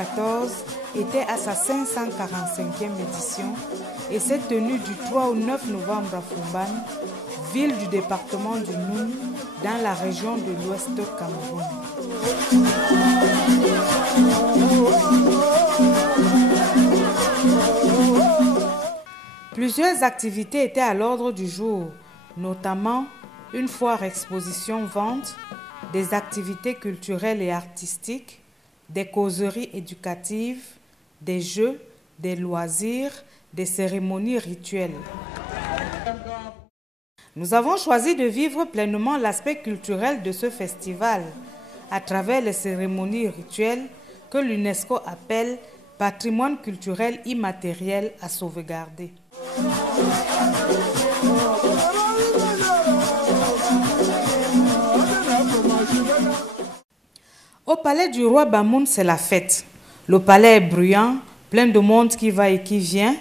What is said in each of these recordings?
2014 était à sa 545e édition et s'est tenue du 3 au 9 novembre à Fumban, ville du département du Noun, dans la région de l'Ouest Cameroun. Plusieurs activités étaient à l'ordre du jour, notamment une foire exposition-vente, des activités culturelles et artistiques, des causeries éducatives, des jeux, des loisirs, des cérémonies rituelles. Nous avons choisi de vivre pleinement l'aspect culturel de ce festival à travers les cérémonies rituelles que l'UNESCO appelle patrimoine culturel immatériel à sauvegarder. Au palais du roi Bamoun, c'est la fête. Le palais est bruyant, plein de monde qui va et qui vient.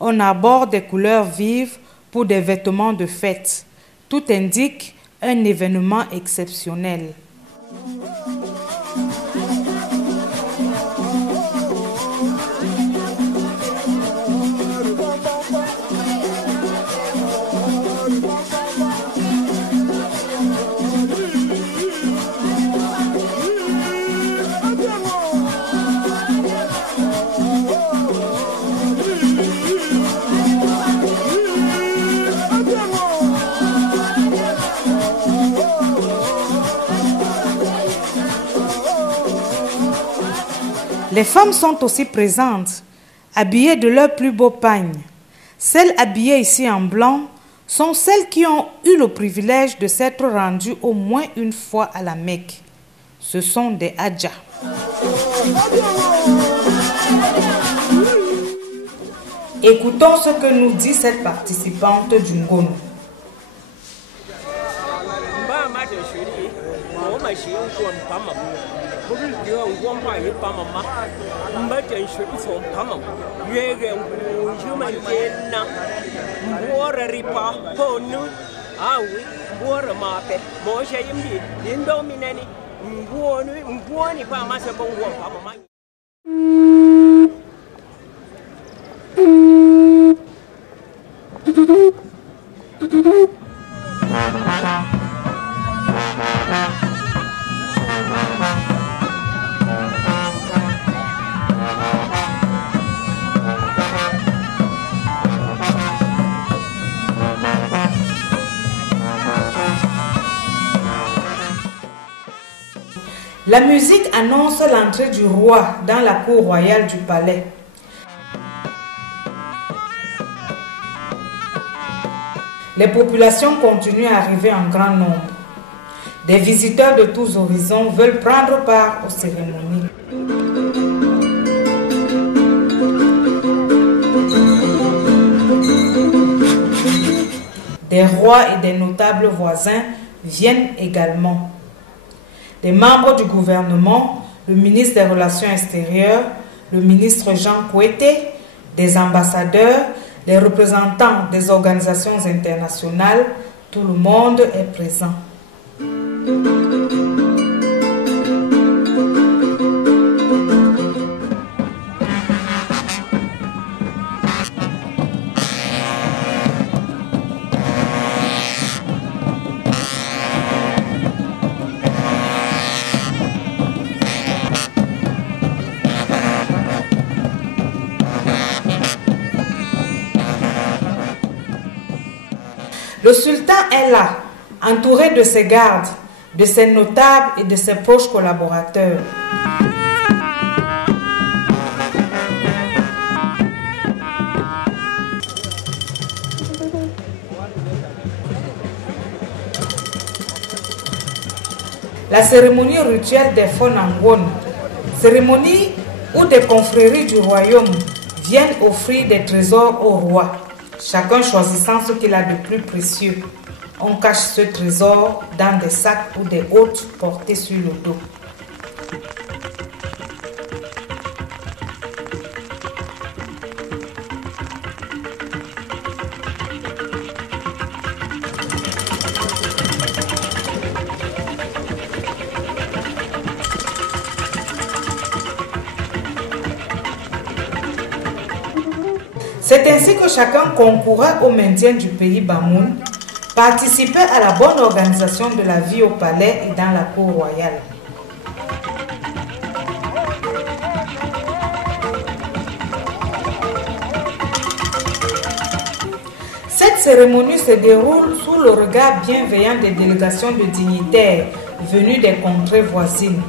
On aborde des couleurs vives pour des vêtements de fête. Tout indique un événement exceptionnel. Les femmes sont aussi présentes, habillées de leurs plus beaux pagnes. Celles habillées ici en blanc sont celles qui ont eu le privilège de s'être rendues au moins une fois à la Mecque. Ce sont des Hadjas. Écoutons ce que nous dit cette participante du Ngono. La musique annonce l'entrée du roi dans la cour royale du palais. Les populations continuent à arriver en grand nombre. Des visiteurs de tous horizons veulent prendre part aux cérémonies. Des rois et des notables voisins viennent également. Des membres du gouvernement, le ministre des Relations extérieures, le ministre Jean Kouété, des ambassadeurs, des représentants des organisations internationales, tout le monde est présent. Le sultan est là, entouré de ses gardes, de ses notables et de ses proches collaborateurs. La cérémonie rituelle des Fonangwon, cérémonie où des confréries du royaume viennent offrir des trésors au roi. Chacun choisissant ce qu'il a de plus précieux. On cache ce trésor dans des sacs ou des hôtes portés sur le dos. C'est ainsi que chacun concourait au maintien du pays Bamoun, participait à la bonne organisation de la vie au palais et dans la cour royale. Cette cérémonie se déroule sous le regard bienveillant des délégations de dignitaires venus des contrées voisines.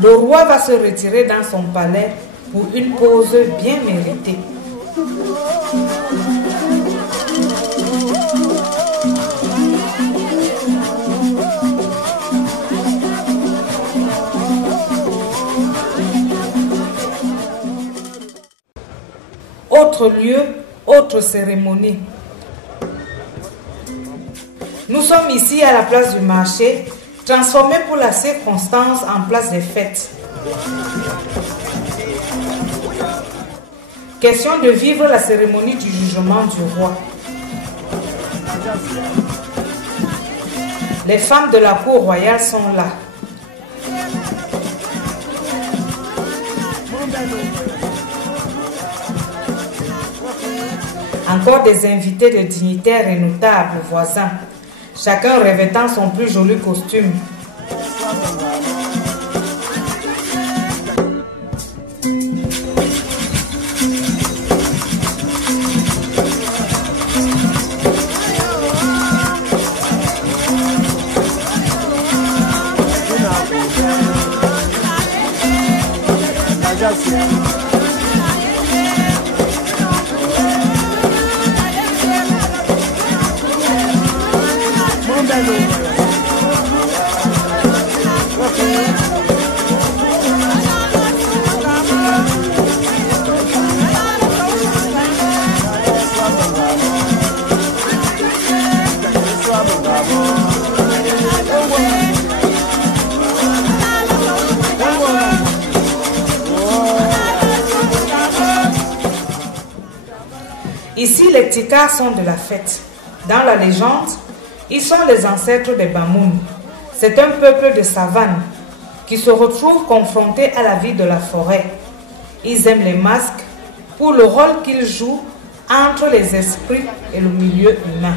Le roi va se retirer dans son palais pour une pause bien méritée. Autre lieu, autre cérémonie. Nous sommes ici à la place du marché, transformée pour la circonstance en place des fêtes. Question de vivre la cérémonie du jugement du roi. Les femmes de la cour royale sont là. Encore des invités de dignitaires et notables voisins, chacun revêtant son plus joli costume. Ici, les Tikars sont de la fête. Dans la légende, ils sont les ancêtres des Bamoun. C'est un peuple de savane qui se retrouve confronté à la vie de la forêt. Ils aiment les masques pour le rôle qu'ils jouent entre les esprits et le milieu humain.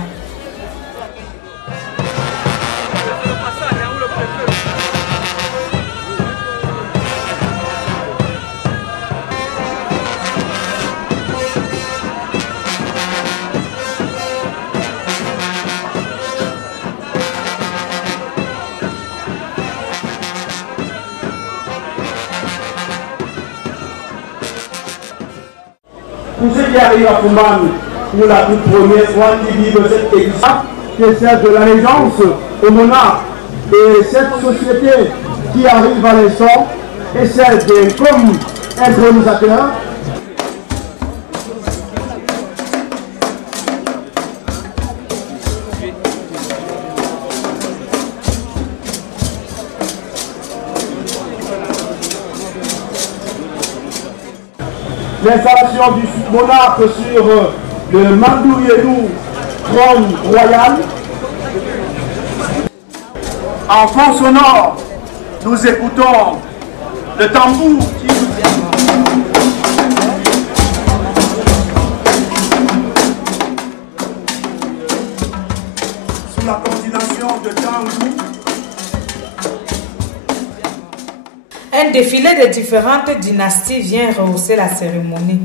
Pour ceux qui arrivent à Fumban pour la toute première fois, qui vivent cette église, qui est celle de l'allégeance au monarque, et cette société qui arrive à l'instant est celle des comme intronisateurs. L'installation du monarque sur le Mandouyenou trône royal. En fond sonore, nous écoutons le tambour qui nous sous la coordination de Tangou. Un défilé de différentes dynasties vient rehausser la cérémonie.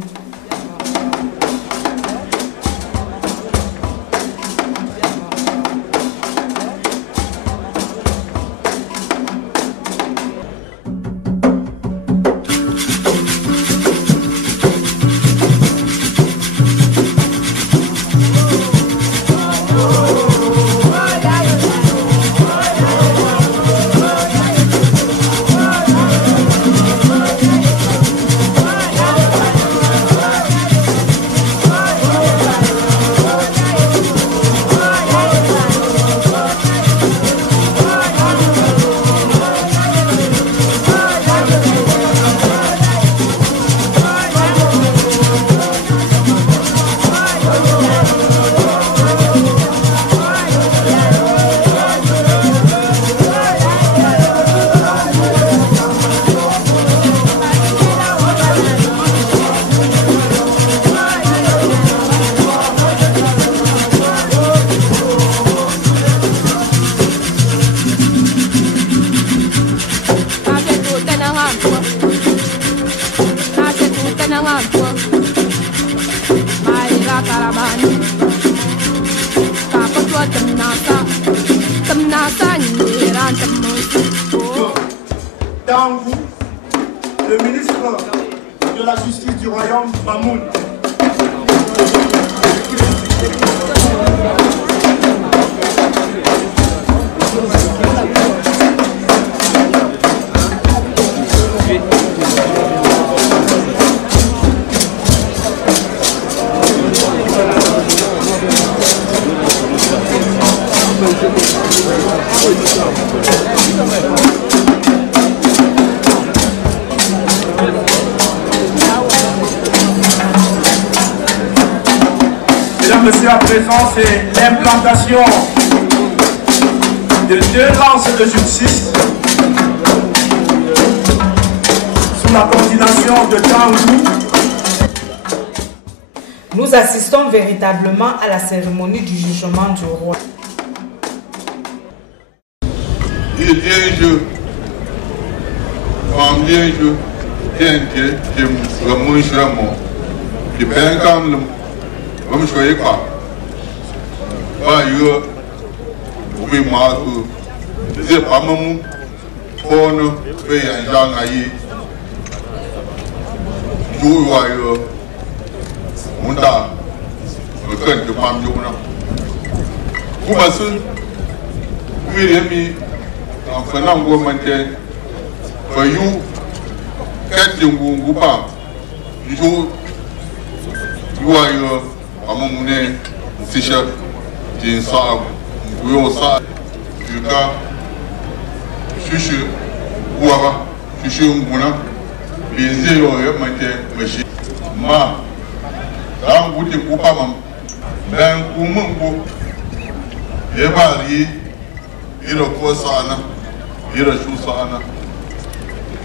Tangou, le ministre de la Justice du Royaume Bamoun. Monsieur, à présent, c'est l'implantation de 2 lances de justice sous la coordination de Tangou. Nous assistons véritablement à la cérémonie du jugement du roi. Vamos choyer quoi? Bah, oui, moi, c'est pas mon phone, mais un genre aïe. Je vois, on a le cœur de femme de mon. Vous m'assez, oui, ami, en faisant vous maintenir, vous, qu'est-ce que vous pas? Je vois, amamune t-shirt jean saab nguyo sa juka shushu buaba shushu nguna bize yo yamate mashi ma dan guti kupa mam dan kumungu yebari ira ko sana ira shu sana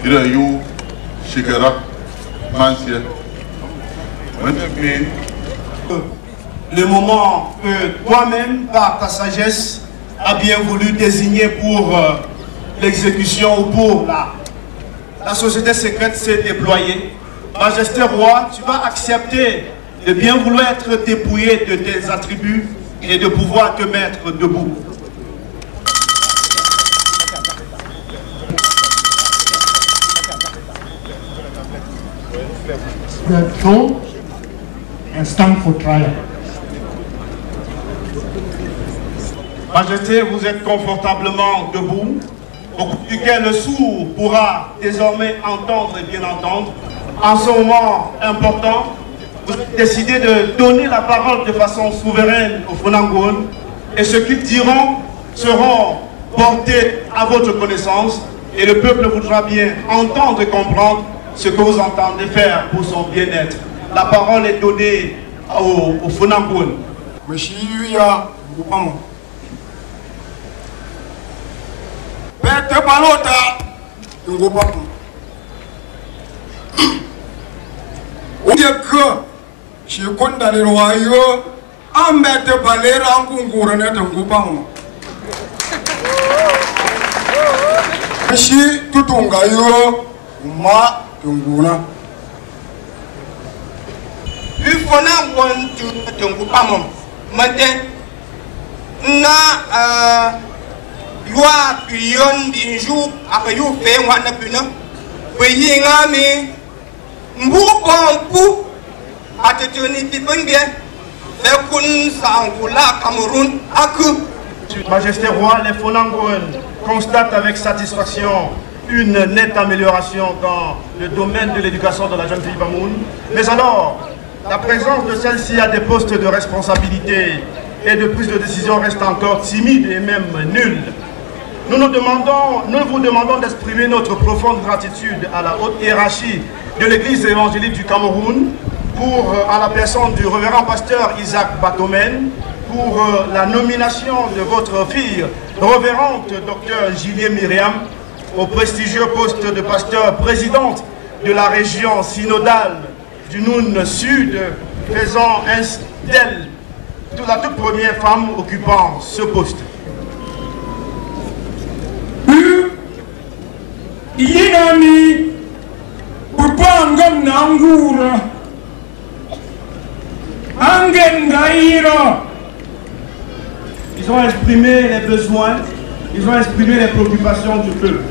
ira yu shigara mansia Le moment que toi-même, par ta sagesse, as bien voulu désigner pour l'exécution ou pour la société secrète s'est déployée. Majesté roi, tu vas accepter de bien vouloir être dépouillé de tes attributs et de pouvoir te mettre debout. The throne and stand for trial. Majesté, vous êtes confortablement debout, au cours duquel le sourd pourra désormais entendre et bien entendre. En ce moment important, vous décidez de donner la parole de façon souveraine aux Fonangoun et ce qu'ils diront seront portés à votre connaissance et le peuple voudra bien entendre et comprendre ce que vous entendez faire pour son bien-être. La parole est donnée aux Fonangoun. Bete balota ngopapu Uyeka shikonda lirwayo ambete balera ngungura nete ngopamu Shi tutunga yo ma tunguna Ufona wantu tungupamu mate na Yua pion d'injou après you fait one puna pays ngami mbupompu atetoni pipenge fekun sangula Cameroun aku. Majesté roi, les Fonangoun constatent avec satisfaction une nette amélioration dans le domaine de l'éducation de la jeune fille Bamoun. Mais alors, la présence de celle-ci à des postes de responsabilité et de prise de décision reste encore timide et même nulle. Nous vous demandons d'exprimer notre profonde gratitude à la haute hiérarchie de l'Église évangélique du Cameroun, à la personne du révérend pasteur Isaac Batomen, pour la nomination de votre fille, révérende docteur Julien Myriam, au prestigieux poste de pasteur présidente de la région synodale du Noun Sud, faisant ainsi d'elle la toute première femme occupant ce poste. Yinami Upangam Nangura Ils ont exprimé les besoins ils ont exprimé les préoccupations du peuple.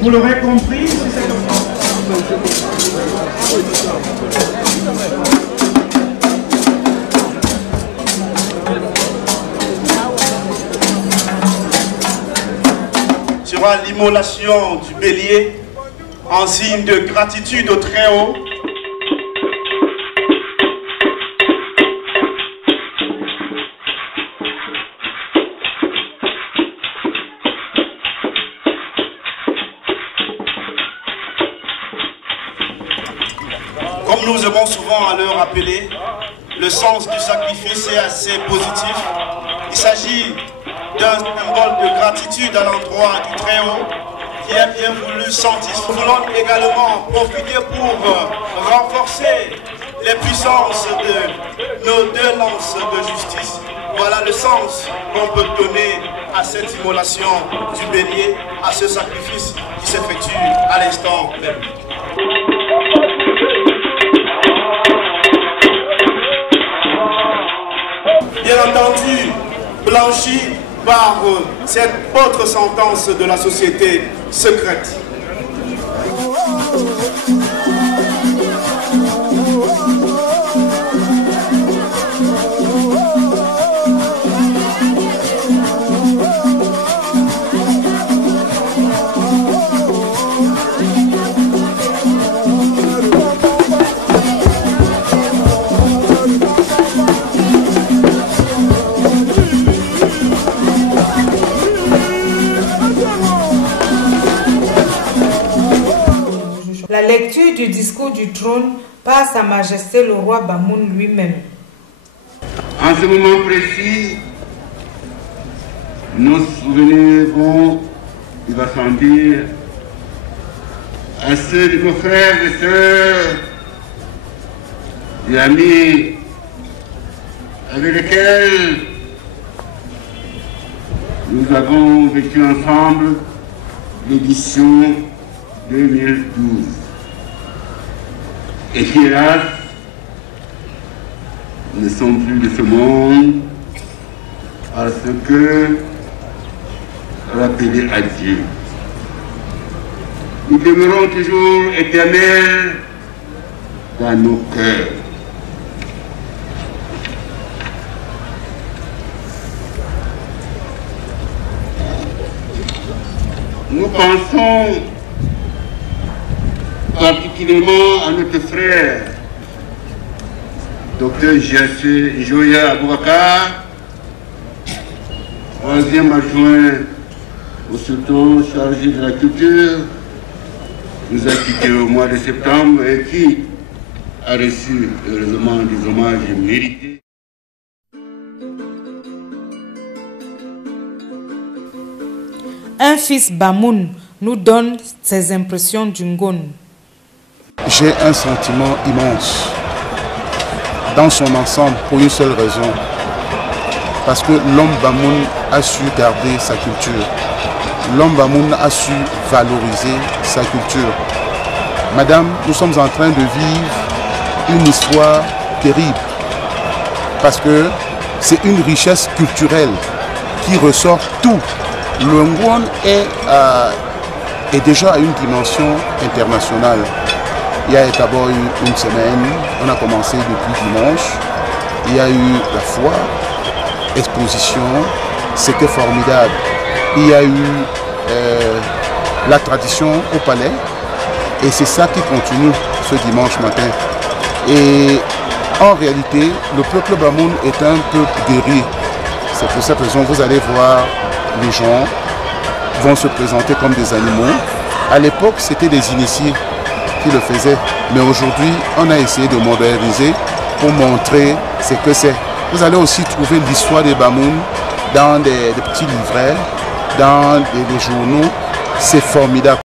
Vous l'aurez compris, si c'est sera l'immolation du bélier en signe de gratitude au Très-Haut. Comme nous aimons souvent à le rappeler, le sens du sacrifice est assez positif. Il s'agit d'un symbole de gratitude à l'endroit du Très-Haut qui a bien voulu sanctifier. Nous voulons également profiter pour renforcer les puissances de nos deux lances de justice. Voilà le sens qu'on peut donner à cette immolation du bélier, à ce sacrifice qui s'effectue à l'instant même. Bien entendu, blanchi par cette autre sentence de la société secrète. La lecture du discours du trône par Sa Majesté le roi Bamoun lui-même. En ce moment précis, nos souvenirs vont, il va sans dire, à ceux de nos frères et sœurs, des amis avec lesquels nous avons vécu ensemble l'édition 2012. Et qui, hélas, ne sont plus de ce monde parce que rappelés à Dieu. Nous demeurons toujours éternels dans nos cœurs. Nous pensons particulièrement à notre frère, Dr Jassé Joya Aboubakar, troisième adjoint au sultan chargé de la culture, nous a quittés au mois de septembre et qui a reçu heureusement des hommages mérités. Un fils Bamoun nous donne ses impressions du Ngone. J'ai un sentiment immense dans son ensemble pour une seule raison. Parce que l'homme Bamoun a su garder sa culture. L'homme Bamoun a su valoriser sa culture. Madame, nous sommes en train de vivre une histoire terrible. Parce que c'est une richesse culturelle qui ressort tout. Le Ngone est déjà à une dimension internationale. Il y a d'abord eu une semaine, on a commencé depuis dimanche. Il y a eu la foire, exposition, c'était formidable. Il y a eu la tradition au palais et c'est ça qui continue ce dimanche matin. Et en réalité, le peuple Bamoun est un peuple guerrier. C'est pour cette raison que vous allez voir les gens vont se présenter comme des animaux. À l'époque, c'était des initiés qui le faisaient. Mais aujourd'hui, on a essayé de moderniser pour montrer ce que c'est. Vous allez aussi trouver l'histoire des Bamoun dans des petits livrets, dans des journaux. C'est formidable.